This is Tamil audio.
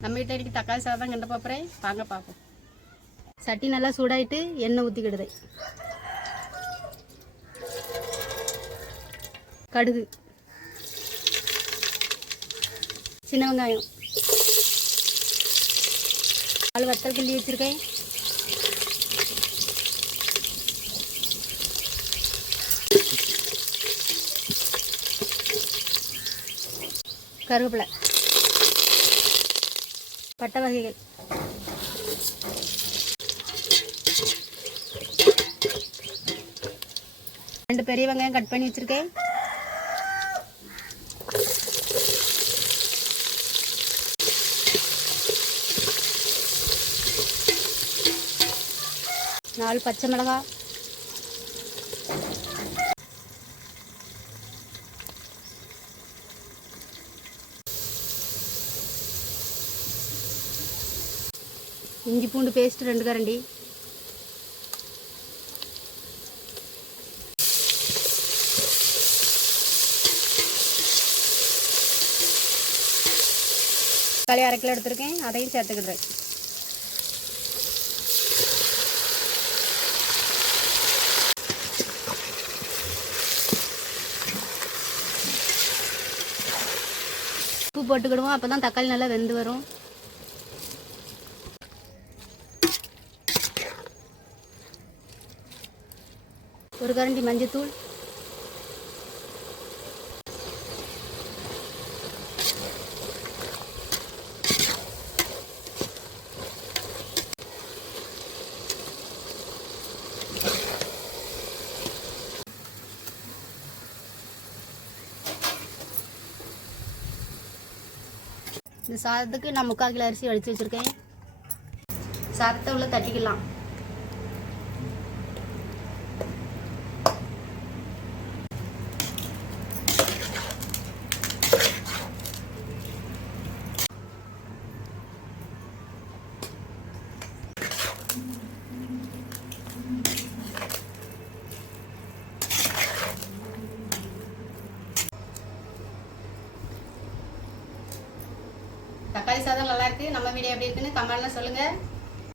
நம்ம வீட்டில் இன்றைக்கி தக்காளி சாதம் கிண்ட போகிறேன், வாங்க பார்ப்போம். சட்டி நல்லா சூடாயிட்டு எண்ணெய் ஊற்றிக்கிடுது. கடுகு, சின்ன வெங்காயம், 4 வத்தல் கிள்ளி வச்சுருக்கேன். கருவேப்பிலை, பட்டை வகைகள், ரெண்டு பெரிய வெங்காயம் கட் பண்ணி வச்சிருக்கேன். நாலு பச்சை மிளகாய், இஞ்சி பூண்டு பேஸ்ட் 2 கரண்டி, தக்காளி 1/2 கிலோ எடுத்துருக்கேன், அதையும் சேர்த்துக்கிடுறேன். உப்பு போட்டுக்கிடுவோம், அப்போ தான் தக்காளி நல்லா வெந்து வரும். ஒரு கரண்டி மஞ்சத்தூள், இந்த சாதத்துக்கு நான் 3/4 கிலோ அரிசி வடித்து வச்சுருக்கேன். சாதத்தை உள்ள தட்டிக்கலாம். தக்காளி சாதம் நல்லா இருக்கு. நம்ம வீடியோ எப்படி இருக்குன்னு கமெண்ட்ல சொல்லுங்க.